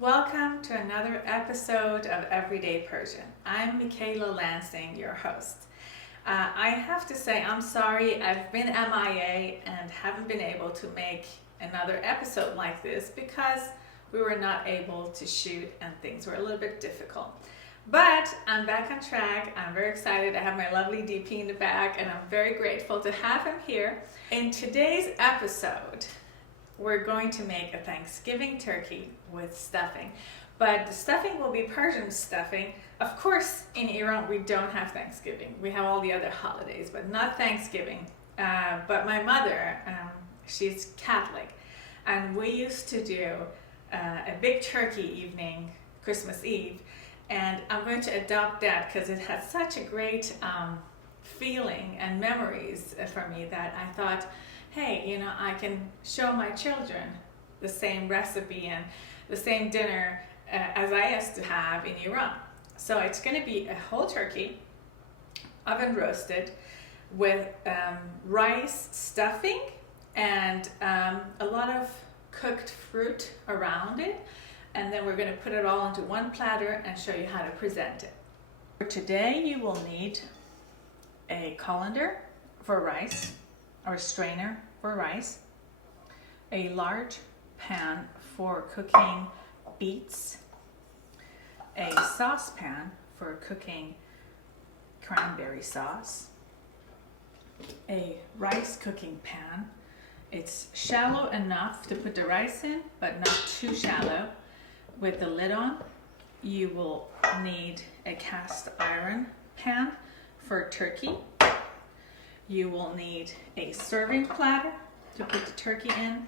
Welcome to another episode of Everyday Persian. I'm Michaela Lansing, your host. I have to say, I'm sorry I've been MIA and haven't been able to make another episode like this because we were not able to shoot and things were a little bit difficult. But I'm back on track. I'm very excited. I have my lovely DP in the back and I'm very grateful to have him here. In today's episode, we're going to make a Thanksgiving turkey with stuffing. But the stuffing will be Persian stuffing. Of course, in Iran, we don't have Thanksgiving. We have all the other holidays, but not Thanksgiving. But my mother, she's Catholic, and we used to do a big turkey evening, Christmas Eve, and I'm going to adopt that because it had such a great feeling and memories for me that I thought, hey, I can show my children the same recipe and the same dinner as I used to have in Iran. So it's going to be a whole turkey, oven roasted, with rice stuffing and a lot of cooked fruit around it. And then we're going to put it all into one platter and show you how to present it. For today, you will need a colander for rice, or strainer for rice, a large pan for cooking beets, a saucepan for cooking cranberry sauce, a rice cooking pan. It's shallow enough to put the rice in, but not too shallow. With the lid on, you will need a cast iron pan for turkey. You will need a serving platter to put the turkey in.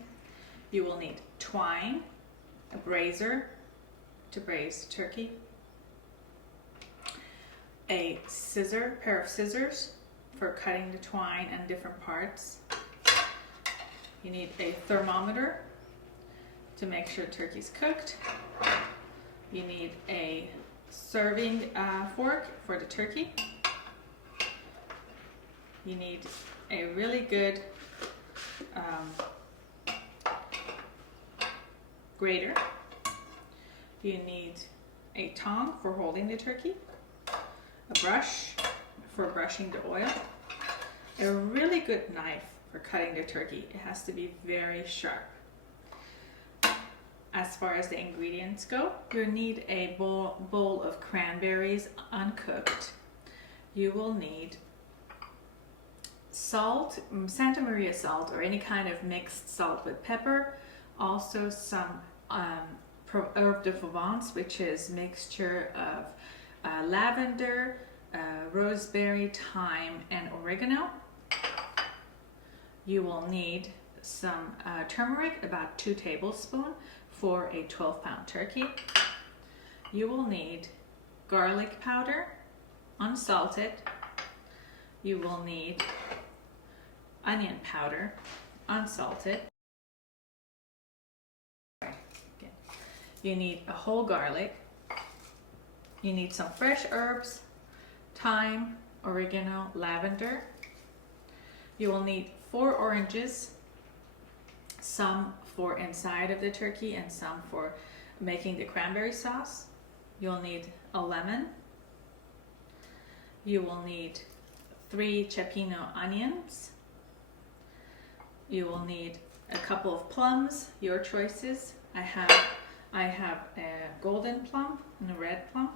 You will need twine, a brazier to braise turkey, a pair of scissors for cutting the twine and different parts. You need a thermometer to make sure turkey's cooked. You need a serving fork for the turkey. You need a really good grater. You need a tong for holding the turkey, a brush for brushing the oil, a really good knife for cutting the turkey. It has to be very sharp. As far as the ingredients go, you need a bowl of cranberries uncooked. You will need salt, Santa Maria salt, or any kind of mixed salt with pepper. Also some herbe de Provence, which is mixture of lavender, rosemary, thyme, and oregano. You will need some turmeric, about 2 tablespoons for a 12-pound turkey. You will need garlic powder, unsalted. You will need onion powder, unsalted. You need a whole garlic. You need some fresh herbs, thyme, oregano, lavender. You will need 4 oranges, some for inside of the turkey and some for making the cranberry sauce. You'll need a lemon. You will need 3 cioppino onions. You will need a couple of plums, your choices. I have a golden plum and a red plum.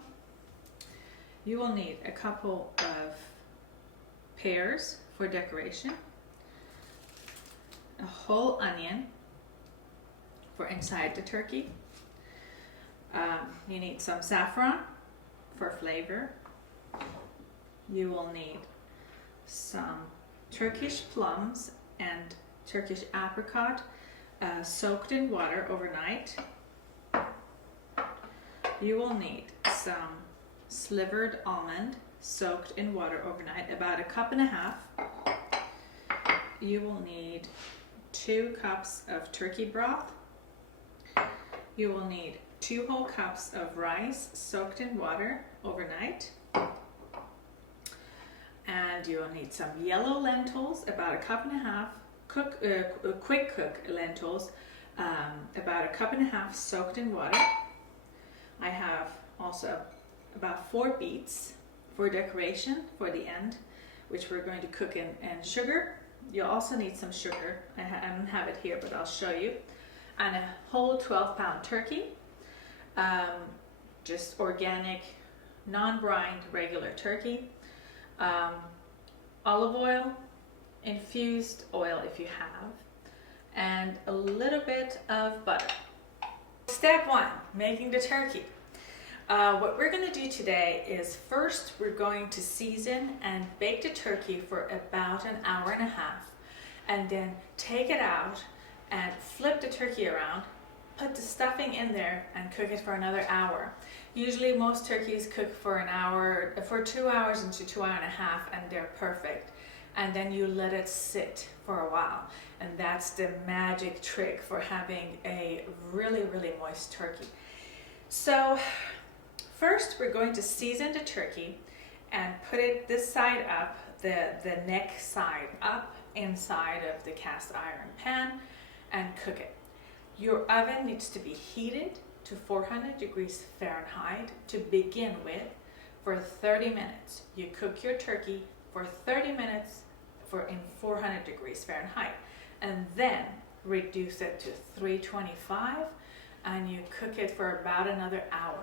You will need a couple of pears for decoration, a whole onion for inside the turkey. You need some saffron for flavor. You will need some Turkish plums and Turkish apricot soaked in water overnight. You will need some slivered almond soaked in water overnight, about 1.5 cups. You will need 2 cups of turkey broth. You will need 2 whole cups of rice soaked in water overnight. And you will need some yellow lentils, about 1.5 cups, quick cook lentils, about 1.5 cups soaked in water. I have also about 4 beets for decoration for the end, which we're going to cook in sugar. You'll also need some sugar. I don't have it here, but I'll show you. And a whole 12-pound turkey, just organic, non-brined, regular turkey. Olive oil, infused oil if you have, and a little bit of butter. Step 1, making the turkey. What we're going to do today is first we're going to season and bake the turkey for about an hour and a half, and then take it out and flip the turkey around, put the stuffing in there and cook it for another hour. Usually most turkeys cook for an hour, for 2 hours into 2 hours and a half, and they're perfect. And then you let it sit for a while. And that's the magic trick for having a really, really moist turkey. So first we're going to season the turkey and put it this side up, the neck side up inside of the cast iron pan and cook it. Your oven needs to be heated to 400 degrees Fahrenheit to begin with for 30 minutes. You cook your turkey for 30 minutes in 400 degrees Fahrenheit, and then reduce it to 325 and you cook it for about another hour.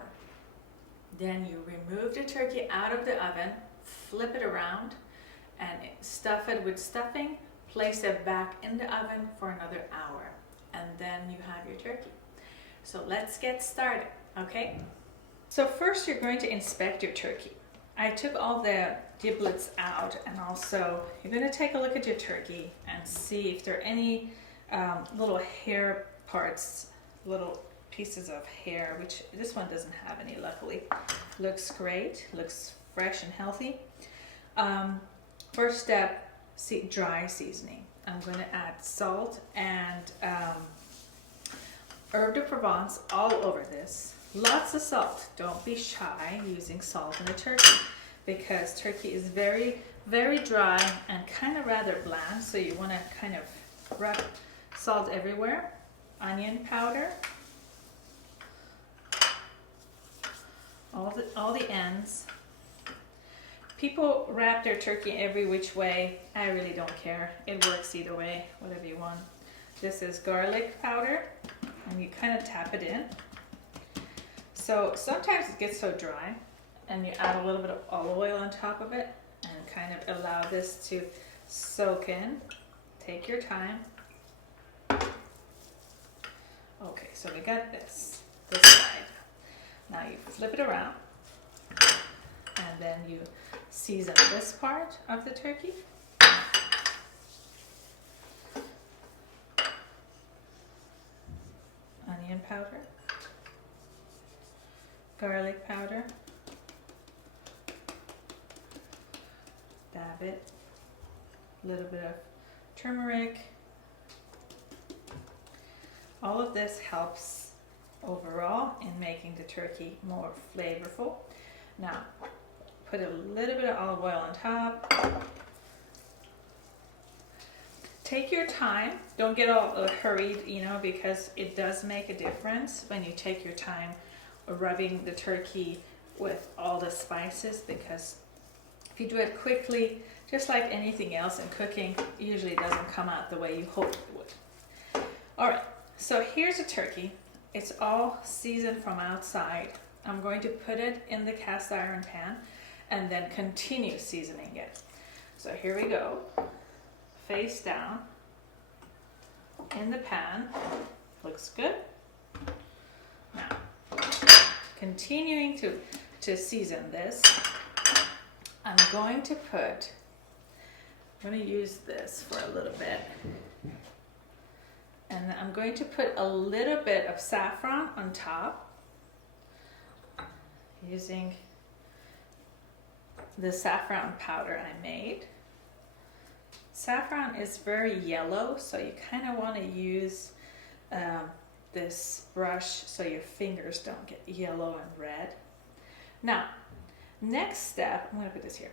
Then you remove the turkey out of the oven, flip it around and stuff it with stuffing, place it back in the oven for another hour, and then you have your turkey. So let's get started, okay? So first you're going to inspect your turkey. I took all the giblets out, and also you're going to take a look at your turkey and see if there are any little hair parts, little pieces of hair, which this one doesn't have any, luckily. Looks great, looks fresh and healthy. First step, dry seasoning. I'm going to add salt and Herbe de Provence all over this. Lots of salt. Don't be shy using salt in a turkey, because turkey is very, very dry and kind of rather bland, so you want to kind of rub salt everywhere. Onion powder, all the ends. People wrap their turkey every which way. I really don't care. It works either way, whatever you want. This is garlic powder, and you kind of tap it in. So sometimes it gets so dry, and you add a little bit of olive oil on top of it and kind of allow this to soak in. Take your time. Okay, so we got this side. Now you flip it around, and then you season this part of the turkey. Onion powder, garlic powder, dab it, a little bit of turmeric. All of this helps overall in making the turkey more flavorful. Now, put a little bit of olive oil on top. Take your time. Don't get all hurried, because it does make a difference when you take your time rubbing the turkey with all the spices, because if you do it quickly, just like anything else in cooking, it usually doesn't come out the way you hope it would. All right, so here's a turkey. It's all seasoned from outside. I'm going to put it in the cast iron pan and then continue seasoning it. So here we go. Face down in the pan. Looks good. Now, continuing to season this, I'm going to use this for a little bit. And I'm going to put a little bit of saffron on top, using the saffron powder I made. Saffron is very yellow, so you kind of want to use this brush so your fingers don't get yellow and red. Now, next step, I'm going to put this here.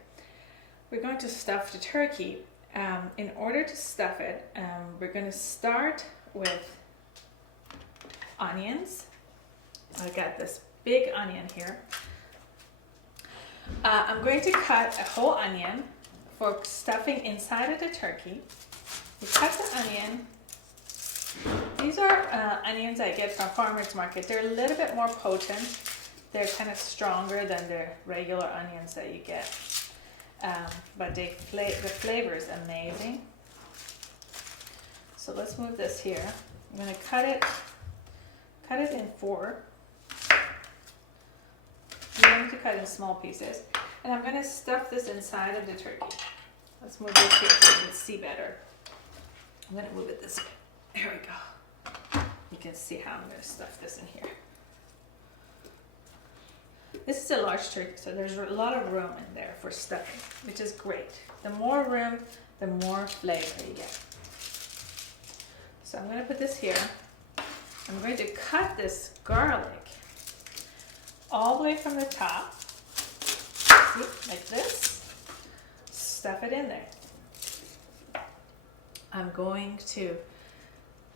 We're going to stuff the turkey. In order to stuff it, we're going to start with onions. I got this big onion here. I'm going to cut a whole onion for stuffing inside of the turkey. You cut the onion. These are onions I get from farmer's market. They're a little bit more potent. They're kind of stronger than the regular onions that you get. But the flavor is amazing. So let's move this here. I'm going to cut it in 4. I'm going to cut in small pieces. And I'm going to stuff this inside of the turkey. Let's move this here so you can see better. I'm going to move it this way. There we go. You can see how I'm going to stuff this in here. This is a large turkey, so there's a lot of room in there for stuffing, which is great. The more room, the more flavor you get. So I'm going to put this here. I'm going to cut this garlic all the way from the top, see, like this. Stuff it in there. I'm going to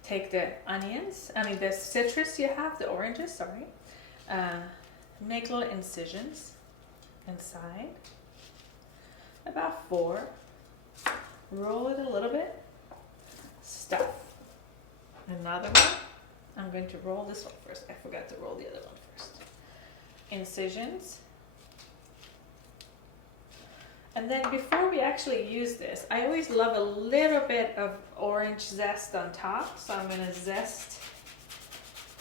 take the the citrus you have, the oranges, sorry. Make little incisions inside, about 4. Roll it a little bit. Stuff. Another one. I'm going to roll this one first. I forgot to roll the other one first. Incisions. And then before we actually use this, I always love a little bit of orange zest on top. So I'm going to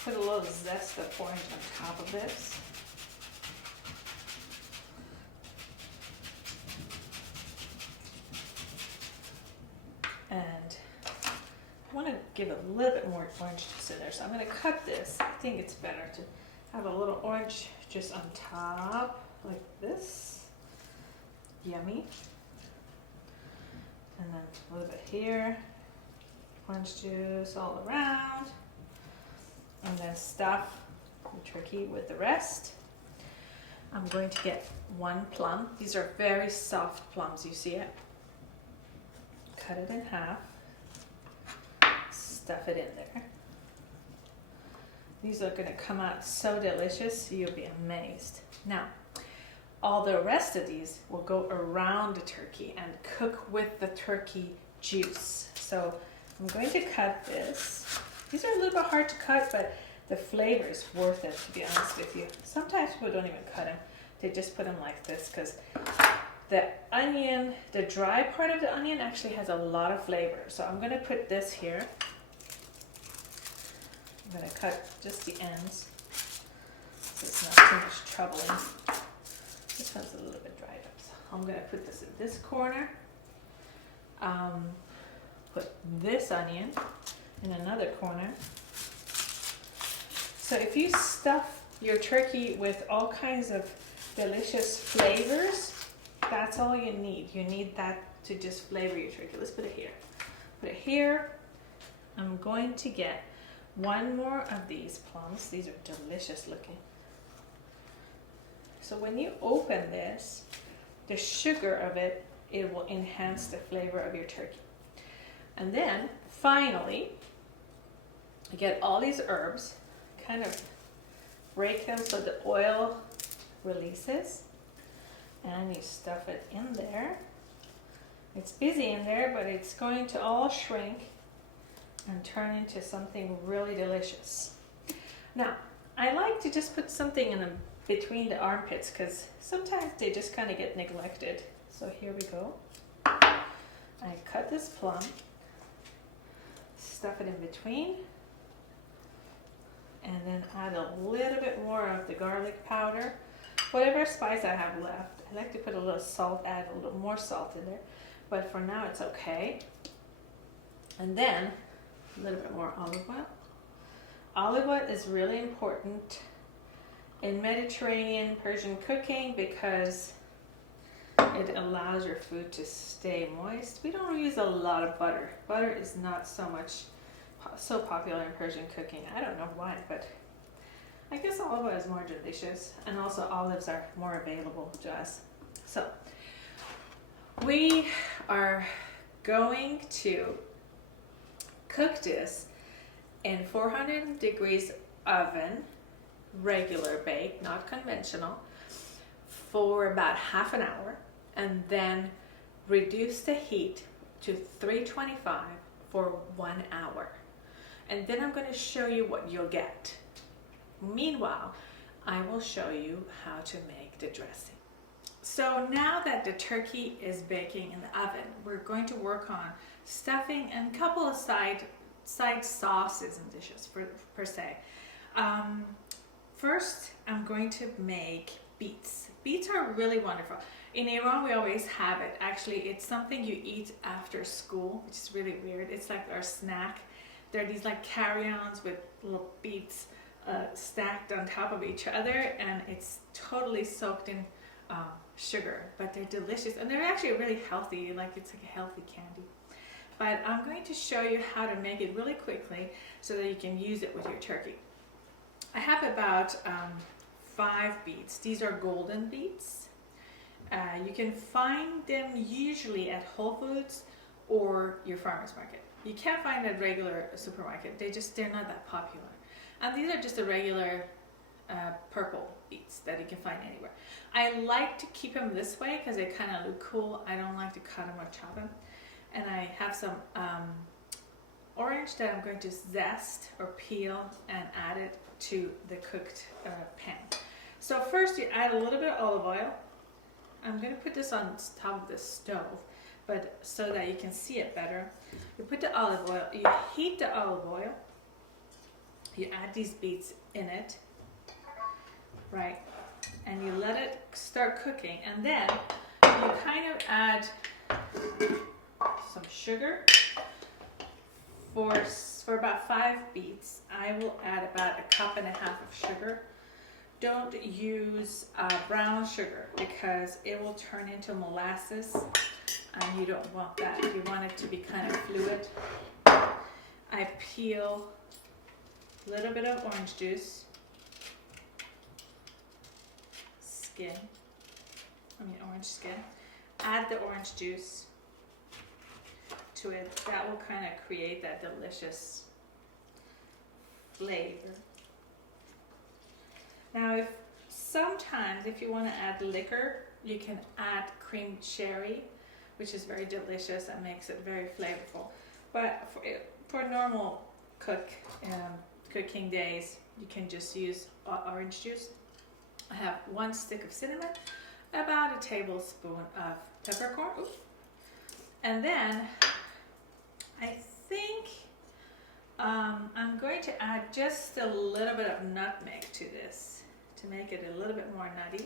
put a little zest of orange on top of this. And I want to give a little bit more orange juice in there. So I'm going to cut this. I think it's better to have a little orange juice on top, like this. Yummy. And then a little bit here. Orange juice all around. And then stuff the turkey with the rest. I'm going to get 1 plum. These are very soft plums, you see it? Cut it in half. Stuff it in there. These are going to come out so delicious, you'll be amazed. Now, all the rest of these will go around the turkey and cook with the turkey juice. So I'm going to cut this. These are a little bit hard to cut, but the flavor is worth it, to be honest with you. Sometimes people don't even cut them. They just put them like this because the onion, the dry part of the onion actually has a lot of flavor. So I'm going to put this here. I'm going to cut just the ends so it's not too much troubling. This one's a little bit dried up. So I'm going to put this in this corner. Put this onion in another corner. So if you stuff your turkey with all kinds of delicious flavors, that's all you need. You need that to just flavor your turkey. Let's put it here. Put it here. I'm going to get 1 more of these plums. These are delicious looking. So when you open this, the sugar of it will enhance the flavor of your turkey. And then finally, you get all these herbs, kind of break them so the oil releases, and you stuff it in there. It's busy in there, but it's going to all shrink and turn into something really delicious. Now, I like to just put something in between the armpits because sometimes they just kind of get neglected. So here we go. I cut this plum, stuff it in between, and then add a little bit more of the garlic powder. Whatever spice I have left. I like to put a little salt, add a little more salt in there, but for now it's okay. And then a little bit more olive oil. Olive oil is really important in Mediterranean Persian cooking because it allows your food to stay moist. We don't use a lot of butter. Butter is not so popular in Persian cooking. I don't know why, but I guess olive oil is more delicious, and also olives are more available to us. So we are going to cook this in 400 degrees oven regular bake, not conventional, for about half an hour, and then reduce the heat to 325 for 1 hour. And then I'm going to show you what you'll get. Meanwhile, I will show you how to make the dressing. So now that the turkey is baking in the oven, we're going to work on stuffing and a couple of side sauces and dishes per se. First, I'm going to make beets. Beets are really wonderful. In Iran, we always have it. Actually, it's something you eat after school, which is really weird. It's like our snack. They're these like carry-ons with little beets stacked on top of each other, and it's totally soaked in sugar, but they're delicious, and they're actually really healthy. Like, it's like a healthy candy. But I'm going to show you how to make it really quickly so that you can use it with your turkey. I have about 5 beets. These are golden beets. You can find them usually at Whole Foods or your farmer's market. You can't find them at regular supermarket. They're not that popular. And these are just a regular purple beets that you can find anywhere. I like to keep them this way because they kind of look cool. I don't like to cut them or chop them. And I have some orange that I'm going to zest or peel and add it to the cooked pan. So first you add a little bit of olive oil. I'm going to put this on top of the stove, but so that you can see it better. You put the olive oil, you heat the olive oil, you add these beets in it, right, and you let it start cooking, and then you kind of add some sugar. For about 5 beets, I will add about 1.5 cups of sugar. Don't use brown sugar because it will turn into molasses, and you don't want that. You want it to be kind of fluid. I peel a little bit of orange juice, orange skin. Add the orange juice to it. That will kind of create that delicious flavor. Now, sometimes if you want to add liquor, you can add cream cherry, which is very delicious and makes it very flavorful. But for normal cooking days, you can just use orange juice. I have 1 stick of cinnamon, about a tablespoon of peppercorn, and then I think I'm going to add just a little bit of nutmeg to this to make it a little bit more nutty.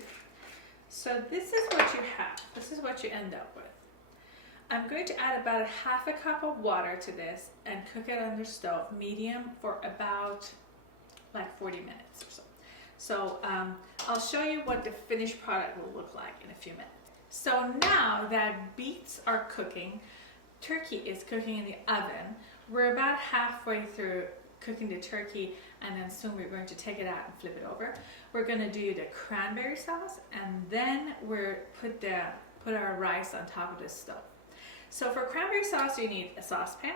So this is what you have. This is what you end up with. I'm going to add about 1/2 cup of water to this and cook it under stove, medium, for about like 40 minutes or so. So I'll show you what the finished product will look like in a few minutes. So now that beets are cooking, turkey is cooking in the oven. We're about halfway through cooking the turkey, and then soon we're going to take it out and flip it over. We're going to do the cranberry sauce, and then we're put our rice on top of the stove. So for cranberry sauce, you need a saucepan,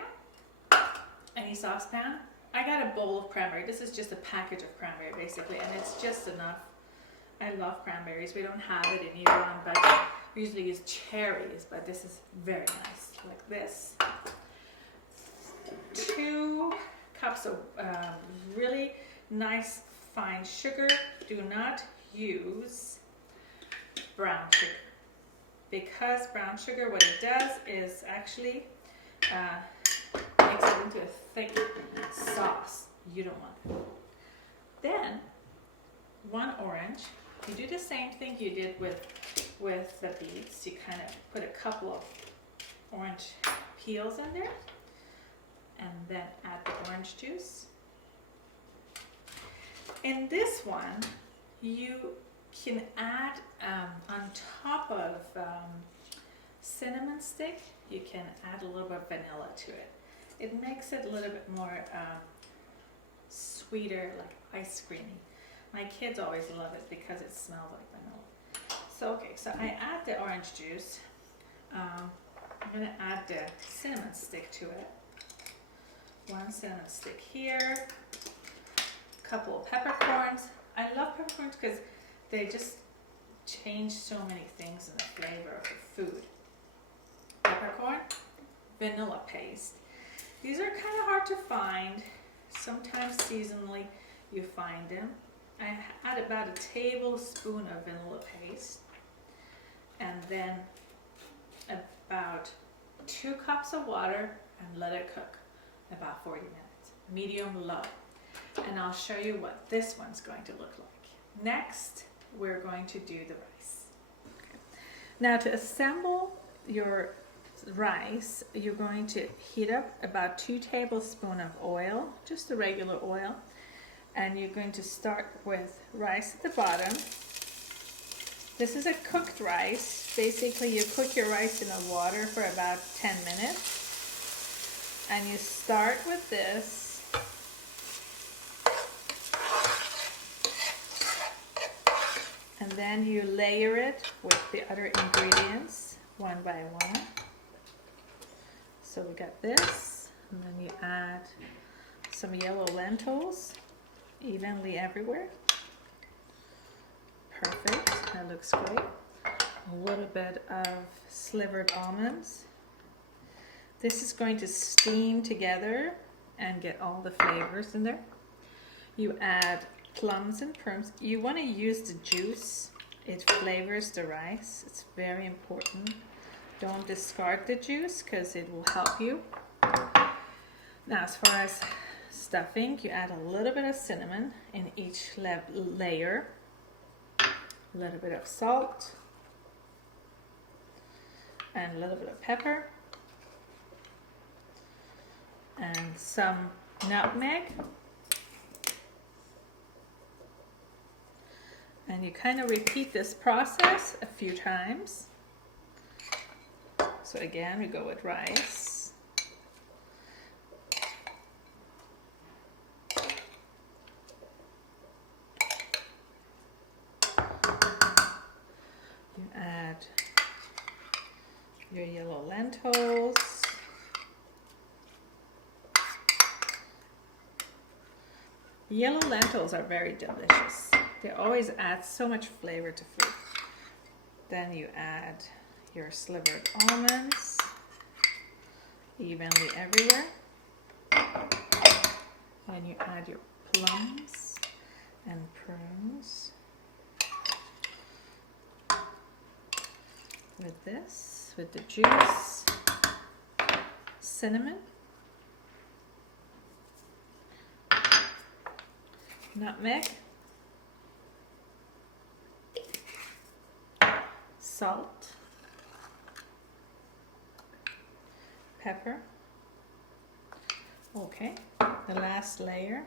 any saucepan. I got a bowl of cranberry. This is just a package of cranberry basically, and it's just enough. I love cranberries. We don't have it in Iran, but we usually use cherries, but this is very nice, like this. 2 cups of really nice fine sugar. Do not use brown sugar, because brown sugar, what it does is actually makes it into a thick sauce. You don't want it. Then 1 orange. You do the same thing you did with the beets. You kind of put a couple of orange peels in there, and then add the orange juice. In this one, you can add on top of cinnamon stick, you can add a little bit of vanilla to it. It makes it a little bit more sweeter, like ice creamy. My kids always love it because it smells like vanilla. So okay, so I add the orange juice. I'm going to add the cinnamon stick to it. 1 cinnamon stick here. A couple of peppercorns. I love peppercorns because they just change so many things in the flavor of the food. Peppercorn, vanilla paste. These are kind of hard to find. Sometimes seasonally you find them. I add about a tablespoon of vanilla paste, and then about 2 cups of water, and let it cook about 40 minutes, medium low. And I'll show you what this one's going to look like. Next, we're going to do the rice. Okay. Now to assemble your rice, you're going to heat up about 2 tablespoons of oil, just the regular oil, and you're going to start with rice at the bottom. This is a cooked rice. Basically, you cook your rice in the water for about 10 minutes, and you start with this. And then you layer it with the other ingredients one by one. So we got this, and then you add some yellow lentils evenly everywhere. Perfect, that looks great. A little bit of slivered almonds. This is going to steam together and get all the flavors in there. You add plums and prunes. You want to use the juice. It flavors the rice. It's very important. Don't discard the juice because it will help you. Now, as far as stuffing, you add a little bit of cinnamon in each layer. A little bit of salt. And a little bit of pepper. And some nutmeg. And you kind of repeat this process a few times. So again, we go with rice. You add your yellow lentils. Yellow lentils are very delicious. They always add so much flavor to food. Then you add your slivered almonds evenly everywhere. And you add your plums and prunes with this, with the juice, cinnamon, nutmeg, salt, pepper. Okay, the last layer.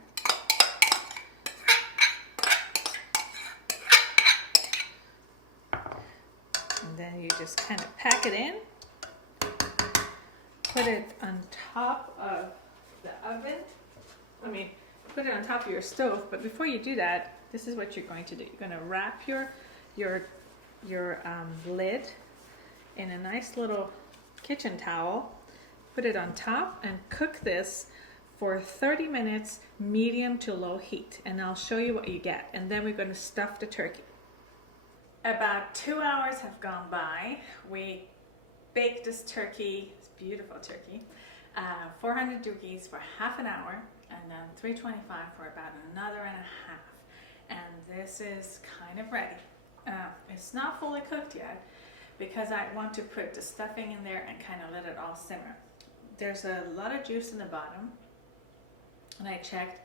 And then you just kind of pack it in, put it on top of the oven. Put it on top of your stove, but before you do that, this is what you're going to do. You're going to wrap your lid in a nice little kitchen towel, put it on top, and cook this for 30 minutes, medium to low heat, and I'll show you what you get. And then we're going to stuff the turkey. About 2 hours have gone by. We baked this turkey, this beautiful turkey, 400 degrees for half an hour, and then 325 for about another and a half. And this is kind of ready. It's not fully cooked yet because I want to put the stuffing in there and kind of let it all simmer. There's a lot of juice in the bottom, and I checked.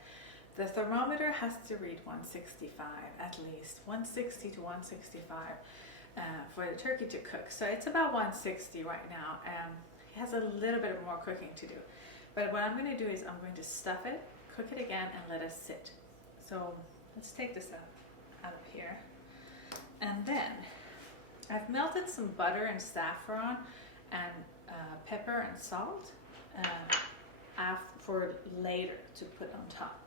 The thermometer has to read 165 at least, 160 to 165 for the turkey to cook. So it's about 160 right now. It has a little bit more cooking to do. But what I'm going to do is I'm going to stuff it, cook it again, and let it sit. So let's take this out of here. And then I've melted some butter and saffron and pepper and salt for later to put on top.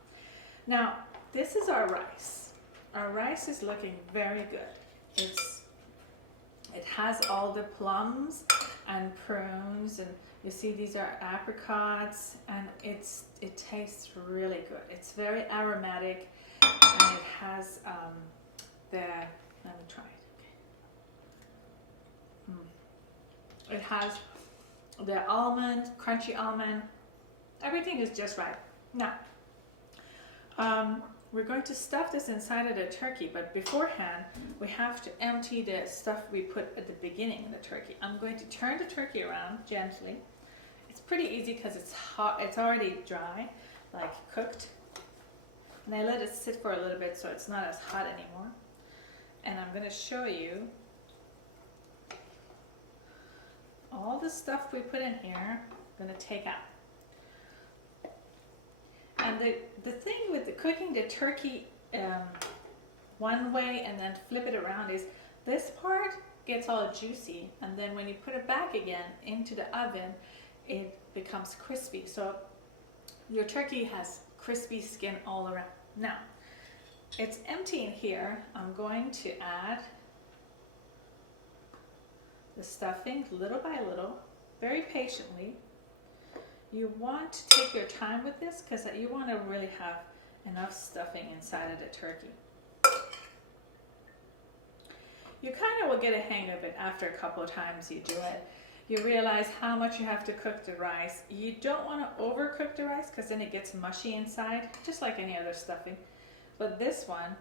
Now, this is our rice. Our rice is looking very good. It has all the plums and prunes and You see, these are apricots, and it tastes really good. It's very aromatic, and it has let me try it. It has the almond, crunchy almond. Everything is just right. Now, we're going to stuff this inside of the turkey, but beforehand, we have to empty the stuff we put at the beginning of the turkey. I'm going to turn the turkey around gently. It's pretty easy because it's hot. It's already dry, like cooked. And I let it sit for a little bit so it's not as hot anymore. And I'm going to show you all the stuff we put in here. I'm going to take out. And the thing with the cooking the turkey one way and then flip it around is this part gets all juicy, and then when you put it back again into the oven, it becomes crispy. So your turkey has crispy skin all around. Now, it's empty in here. I'm going to add the stuffing little by little, very patiently. You want to take your time with this because you want to really have enough stuffing inside of the turkey. You kind of will get a hang of it after a couple of times you do it. You realize how much you have to cook the rice. You don't want to overcook the rice because then it gets mushy inside, just like any other stuffing. But this one,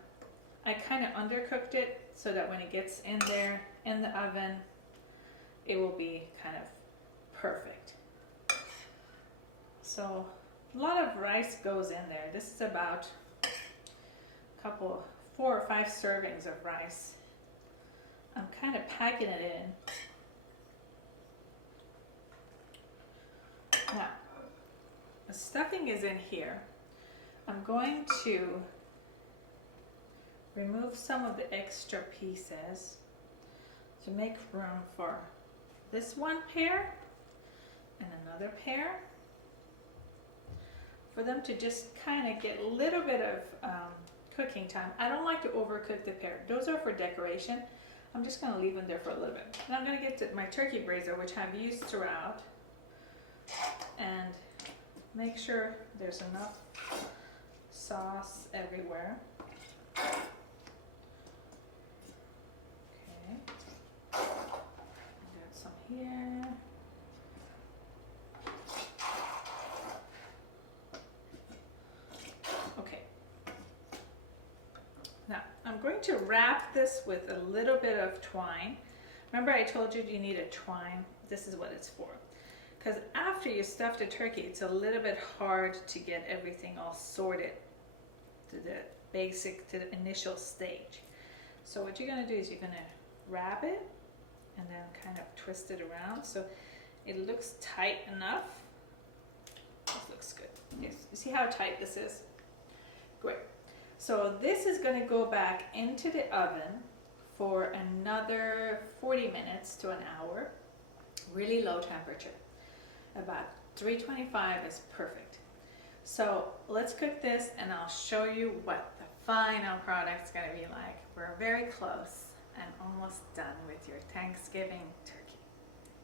I kind of undercooked it so that when it gets in there in the oven, it will be kind of perfect. So a lot of rice goes in there. This is about a couple, 4 or 5 servings of rice. I'm kind of packing it in. Now, the stuffing is in here. I'm going to remove some of the extra pieces to make room for this one pair and another pair, for them to just kind of get a little bit of cooking time. I don't like to overcook the pear. Those are for decoration. I'm just going to leave them there for a little bit. And I'm going to get to my turkey brazier, which I've used throughout, and make sure there's enough sauce everywhere. Okay. Got some here. Okay. Now, I'm going to wrap this with a little bit of twine. Remember I told you you need a twine? This is what it's for. Because after you stuff the turkey, it's a little bit hard to get everything all sorted to the initial stage. So what you're going to do is you're going to wrap it and then kind of twist it around so it looks tight enough. This looks good. Yes. You see how tight this is? Great. So this is going to go back into the oven for another 40 minutes to an hour, really low temperature. About 325 is perfect. So let's cook this and I'll show you what the final product's going to be like. We're very close and almost done with your Thanksgiving turkey.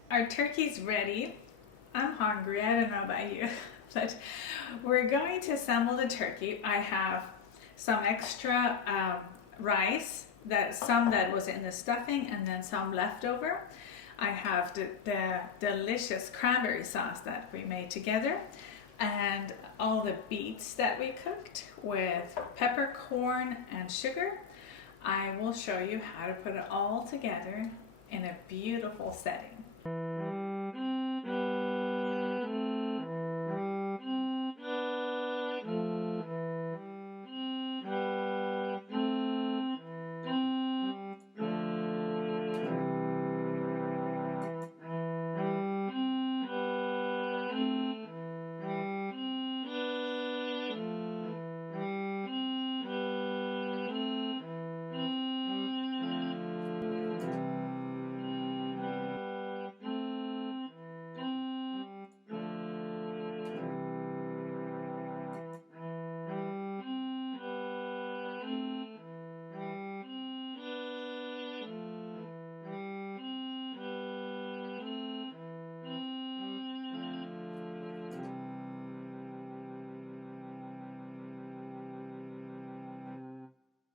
Our turkey's ready. I'm hungry, I don't know about you, but we're going to assemble the turkey. I have some extra rice, some that was in the stuffing and then some leftover. I have the delicious cranberry sauce that we made together and all the beets that we cooked with peppercorn and sugar. I will show you how to put it all together in a beautiful setting.